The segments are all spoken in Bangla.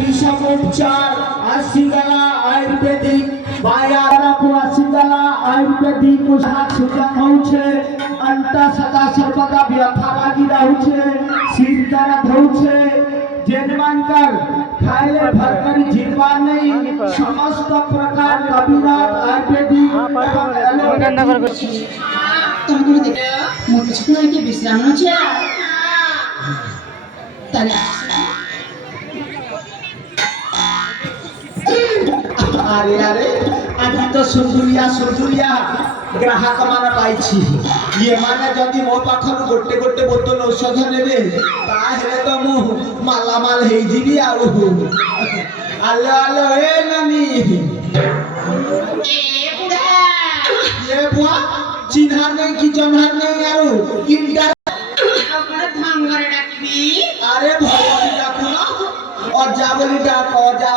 বিষম উপচার আসিগলা আয়ুর্বেদিক বায়ারাকু আসিগলা આયુર્વેદિક સુગંધ હોઉછે અંતા સદા સર્વદા વ્યથા લાગી રહુછે સિર દર્દ હોઉછે જેનમાનકર ખાଇଲେ ભરકરી જીવવા નહીં સમસ્ત પ્રકાર કબીરાત આયુર્વેદિક ତମକୁ ଦେଖ ମୁଁ କିଛି ନାହିଁ କି ବିଶ୍ରାମ ନଉଛି ତାହେଲେ আরে আরে আমি তো সুন্দরিয়া গ্রাহক মানে পাইছি ইয়ে মানে যদি মো পাখরু গোটে গোটে বোতল ঔষধ নেবে তাহলে তো মু মালামাল হয়ে যাবি আলো আলো এ নানি এ বুয়া চিনহার নেই কি জনহার নেই আর ইন্টার আরে ভগবান ডাকু না অজা বলি ডাক অজা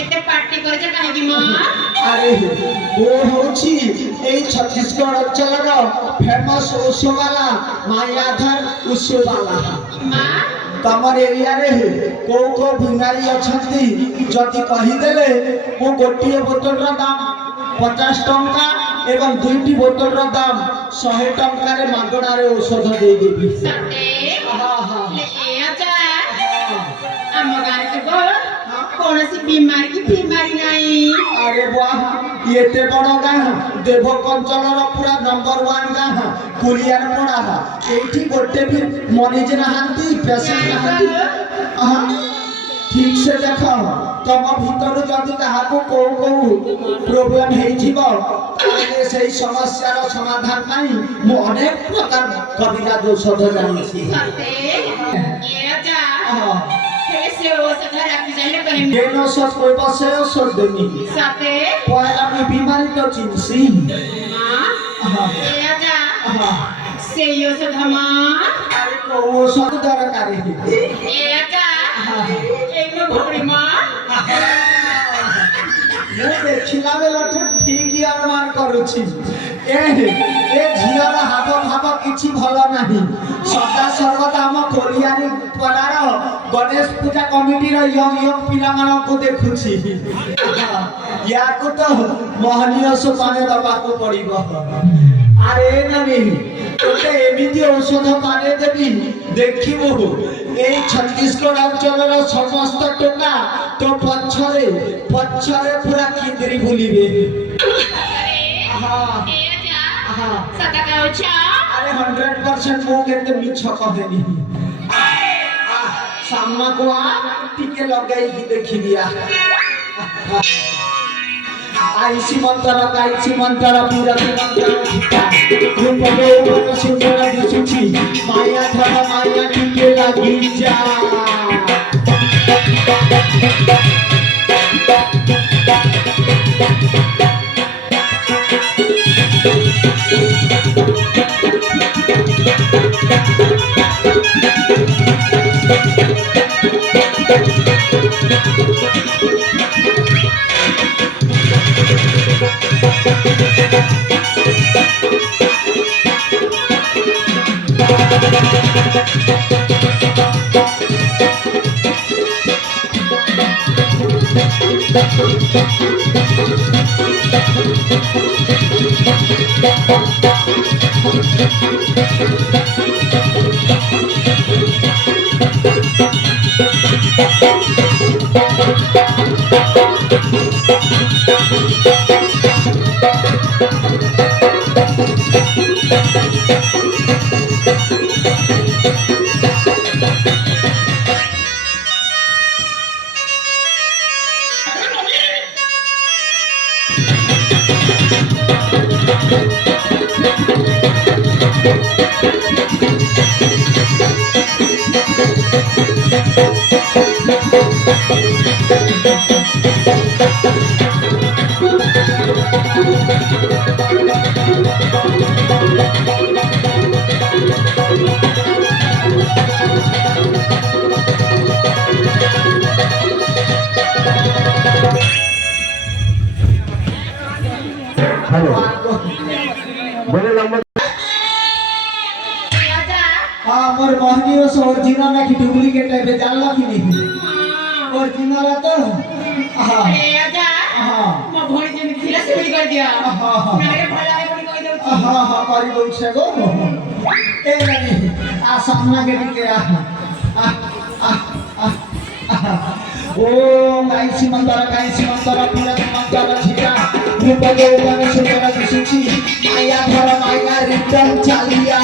এতে পার্টি করেছে কাহিকি মা আরে ও হচ্ছে এই ছত্তিশগড় অঞ্চলর ফেমস উৎসবালা মায়াধর উৎসবালা মা तमर एरिया रे को भिंगारी अछंती जदि कहि देले मो गोटिए बोतल रो दाम 50 टंका एवं दुईटी बोतल रो दाम 100 टंका रे मागणा रे औषध दे देबी सते हां हां ले आजा हम गारे के बोल कोनसी बीमारी नहीं अरे वाह एते बड़ गाँ देवकंचलर पूरा नंबर 1 गाँ कुलियार पड़ा एठी गोटे भी मरीज नहांती पेशेंट नहांती ठीक से देख तुम भीतर जदि क्या को प्रोब्लेम होने से समस्यार समाधान पाई मु अनेक प्रकार कविराज औषध जानी औषध कोई बसे औषध देनी पहला मैं बीमारी तो चिंसी औषध दरकार देखला बेला ठीक अनुमान करुछि ए झीर हाव भाव किछि भल नाही सदा सर्वदा हम कोलियानी पड़ार गणेश पूजा कमिटी यंग पिला मानक देखुछि या को तो महनीय सोपाने दबा को पड़िबो अरे नानी तोते एमिति औषध पाने देबी देखिबो এই ছত্তিশগড় অঞ্চলের সমস্ত টোকা তো পছরে পুরা কিন্দ্রি ভুলিবে আরে 100% মো কেতে মিছ কহেনি সামনা को টিকে লগাই দেখি দিয়া आईसी मंत्र पूरती मंत्र रूप गौर सुंदर दिशुची माया धर माया टिके लगी जा हेलो बोले नंबर हां मोर मोहनी ओरिजिनल ना कि डुप्लीकेट है जानला कि नहीं ଦିନର ତ ଏ ଅଜା ମୋ ଭଉଣୀ ଯେମିତି ଥିଲା ସେମିତି କରିଦିଅ ନହେଲେ ଭଲ ଭାବେ ପୁଣି କହିଦଉଛି ହଁ ହଁ କରିଦଉଛେ ଗୋ ଏ ନାନୀ ଆ ସାମ୍ନାକେ ଟିକେ ओम गायसी मंतर पीरत मंतर झिका रूप यौवन सुंदर दिशुची माया धर माया रिटर्न चालिया